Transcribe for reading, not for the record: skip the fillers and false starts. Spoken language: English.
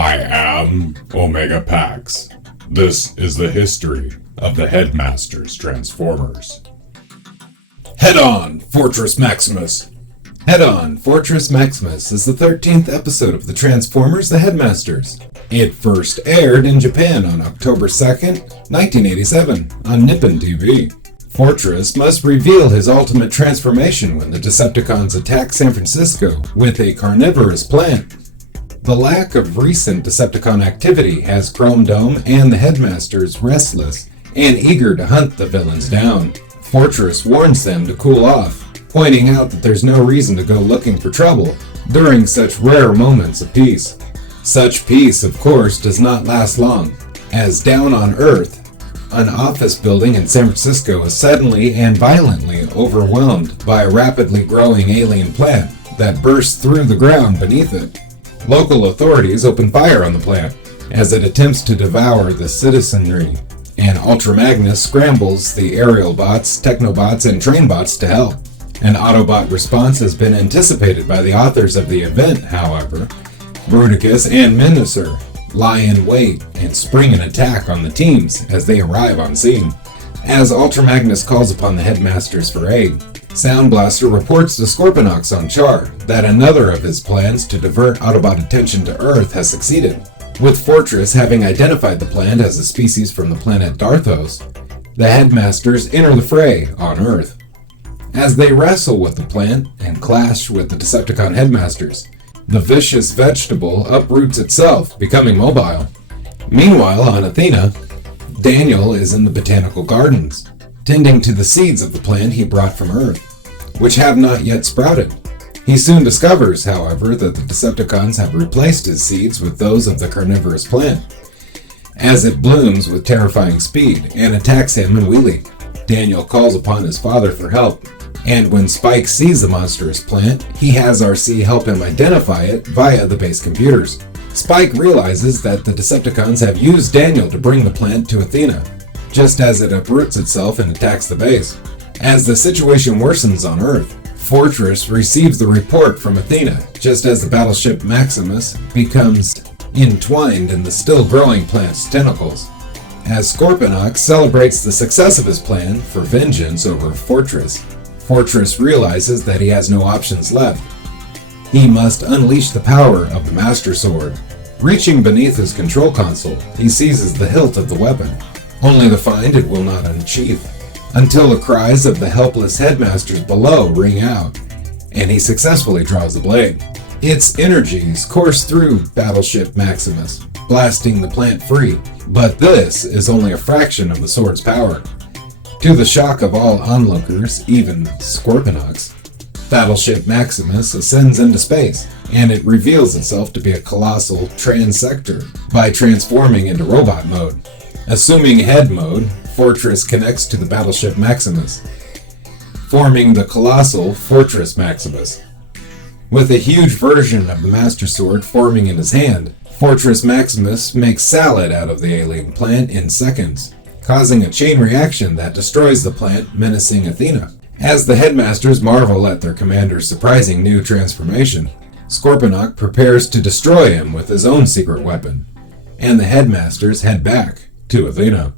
I am Omega Pax. This is the history of the Headmasters Transformers. Head on, Fortress Maximus! Head on, Fortress Maximus is the 13th episode of the Transformers The Headmasters. It first aired in Japan on October 2nd, 1987, on Nippon TV. Fortress must reveal his ultimate transformation when the Decepticons attack San Francisco with a carnivorous plant. The lack of recent Decepticon activity has Chromedome and the Headmasters restless and eager to hunt the villains down. Fortress warns them to cool off, pointing out that there's no reason to go looking for trouble during such rare moments of peace. Such peace, of course, does not last long, as down on Earth, an office building in San Francisco is suddenly and violently overwhelmed by a rapidly growing alien plant that bursts through the ground beneath it. Local authorities open fire on the plant as it attempts to devour the citizenry, and Ultra Magnus scrambles the aerial bots, technobots, and trainbots to help. An Autobot response has been anticipated by the authors of the event, however. Bruticus and Menacer lie in wait and spring an attack on the teams as they arrive on scene. As Ultra Magnus calls upon the Headmasters for aid, Sound Blaster reports to Scorponok on Char that another of his plans to divert Autobot attention to Earth has succeeded. With Fortress having identified the plant as a species from the planet Darthos, the Headmasters enter the fray on Earth. As they wrestle with the plant and clash with the Decepticon Headmasters, the vicious vegetable uproots itself, becoming mobile. Meanwhile, on Athena, Daniel is in the botanical gardens, tending to the seeds of the plant he brought from Earth, which have not yet sprouted. He soon discovers, however, that the Decepticons have replaced his seeds with those of the carnivorous plant, as it blooms with terrifying speed and attacks him and Wheelie. Daniel calls upon his father for help, and when Spike sees the monstrous plant, he has RC help him identify it via the base computers. Spike realizes that the Decepticons have used Daniel to bring the plant to Athena, just as it uproots itself and attacks the base. As the situation worsens on Earth, Fortress receives the report from Athena, just as the battleship Maximus becomes entwined in the still-growing plant's tentacles. As Scorponok celebrates the success of his plan for vengeance over Fortress, Fortress realizes that he has no options left. He must unleash the power of the Master Sword. Reaching beneath his control console, he seizes the hilt of the weapon, only to find it will not unsheath, until the cries of the helpless Headmasters below ring out, and he successfully draws the blade. Its energies course through Battleship Maximus, blasting the plant free, but this is only a fraction of the sword's power. To the shock of all onlookers, even Scorponok's, Battleship Maximus ascends into space, and it reveals itself to be a colossal transector by transforming into robot mode. Assuming head mode, Fortress connects to the Battleship Maximus, forming the colossal Fortress Maximus. With a huge version of the Master Sword forming in his hand, Fortress Maximus makes salad out of the alien plant in seconds, causing a chain reaction that destroys the plant, menacing Athena. As the Headmasters marvel at their commander's surprising new transformation, Scorponok prepares to destroy him with his own secret weapon, and the Headmasters head back to Athena.